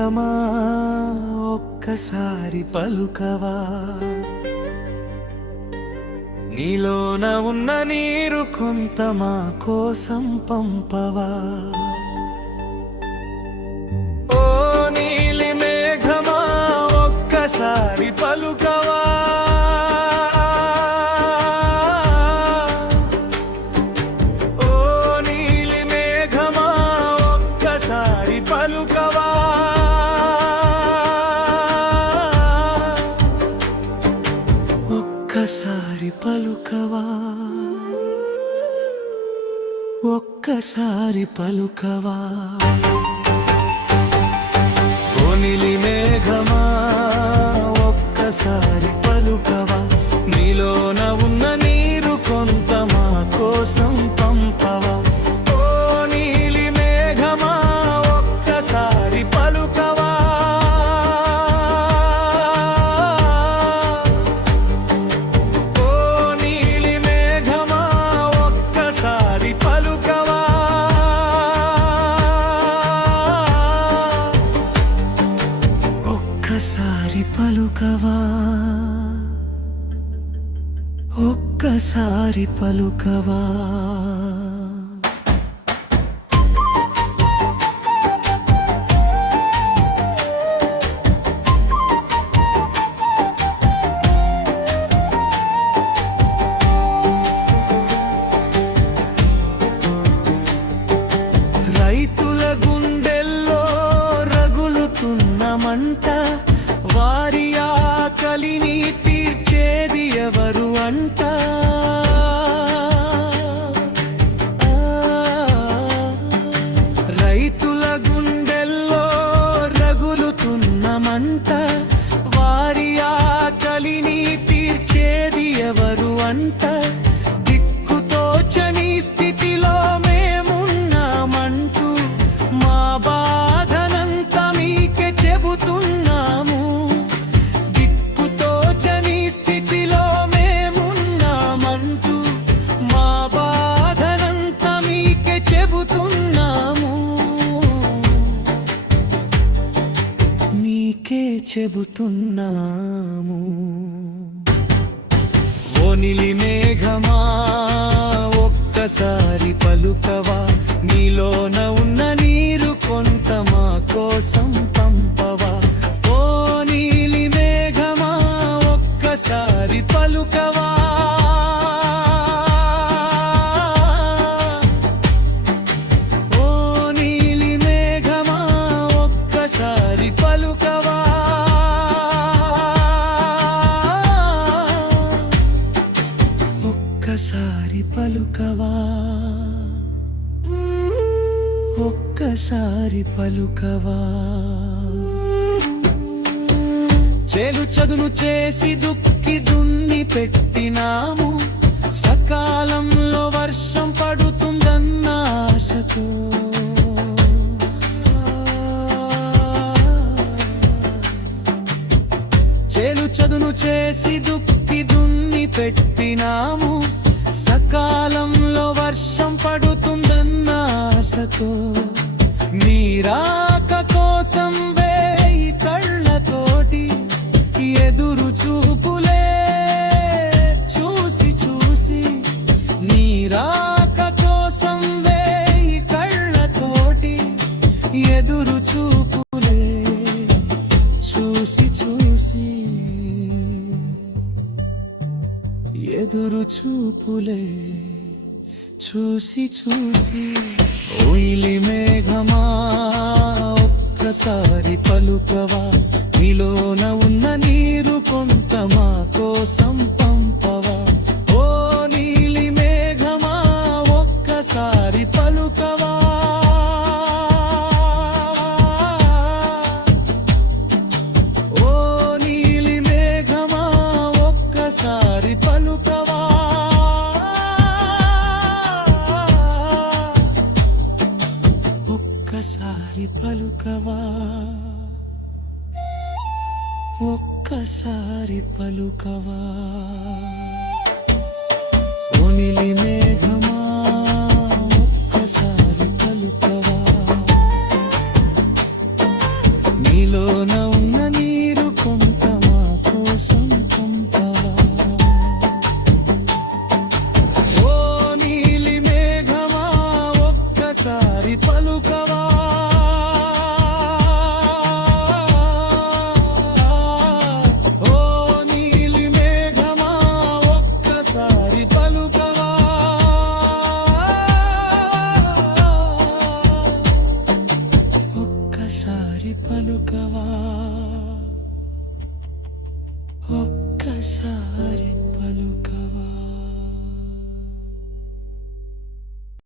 మేఘమా ఒక్కసారి పలుకవా, నీలోన ఉన్న నీరు కొంత మా కోసం పంపవా. ఓ నీలి మేఘమా ఒక్కసారి పలుకవా, ఓ నీలి మేఘమా ఒక్కసారి పలుకవా. ఒక్కసారి పలుకవా, ఒక్కసారి పలుకవా. ఓ నీలి మేఘమా ఒక్కసారి పలుకవా, నీలోన ఉన్న నీరు కొంత మా కోసం పంపవా. ఓ నీలి మేఘమా ఒక్కసారి పలుకవా, ఓ నీలి మేఘమా ఒక్కసారి పలుకవా. ఒక్కసారి పలుకవా, ఒక్కసారి పలుకవా. రైతుల గుండెల్లో రగులుతున్న మంట, వారి ఆకలిని తీర్చేది ఎవరు అంట. రైతుల గుండెల్లో రగులుతున్న మంట, వారి ఆకలిని తీర్చేది ఎవరు అంట. దిక్కుతోచని స్థితిలో మేమున్నామంటూ మా బాధనంతా మీకే చెబుతున్నాము. దిక్కుతోచని స్థితిలో మేమున్నామంటూ మా బాధనంతా మీకే చెబుతున్నాము, మీకే చెబుతున్నాము. ఓ నీలి మేఘమా ఒక్కసారి పలుకవా, నీలోన ఉన్న నీరు కొంత మా కోసం పంపవా. ఓ నీలి మేఘమా ఒక్కసారి పలుకవా, ఓ నీలి మేఘమా ఒక్కసారి పలుకవా. ఒక్కసారి పలుకవా, ఒక్కసారి పలుకవా. చేలు చదును చేసి దుక్కి దున్ని పెట్టినాము, సకాలంలో వర్షం పడుతుందన్న ఆశతో. చేలు చదును చేసి దుక్కి దున్ని పెట్టినాము, సకాలంలో వర్షం పడుతుందన్న ఆశతో. మీరాక కోసం వేయి కళ్ళతోటి ఎదురు చూపులే చూసి చూసి, నీరాక కోసం వేయి కళ్ళతోటి ఎదురు చూపులే చూసి చూసి, ఎదురు చూపులే చూసి చూసి. ఓ నీలి మేఘమా ఒక్కసారి పలుకవా, నీలోన ఉన్న నీరు కొంత మా కోసం పంపవా. ఓ నీలి మేఘమా ఒక్కసారి పలుకవా, ఓ నీలి మేఘమా ఒక్కసారి పలుకవా. ఒక్కసారి పలుకవా, ఒక్కసారి పలుకవా. ఓ నీలి మేఘమా ఒక్కసారి పలుకవా, నీ బావిలోన ఉన్న నీరు కొంత మా కోసం పంపవా ఓ నీలి మేఘమా ఒక్కసారి పలుకవా ఓ నీలి మేఘమా ఒక్కసారి పలుకవా ఒక్కసారి పలుకవా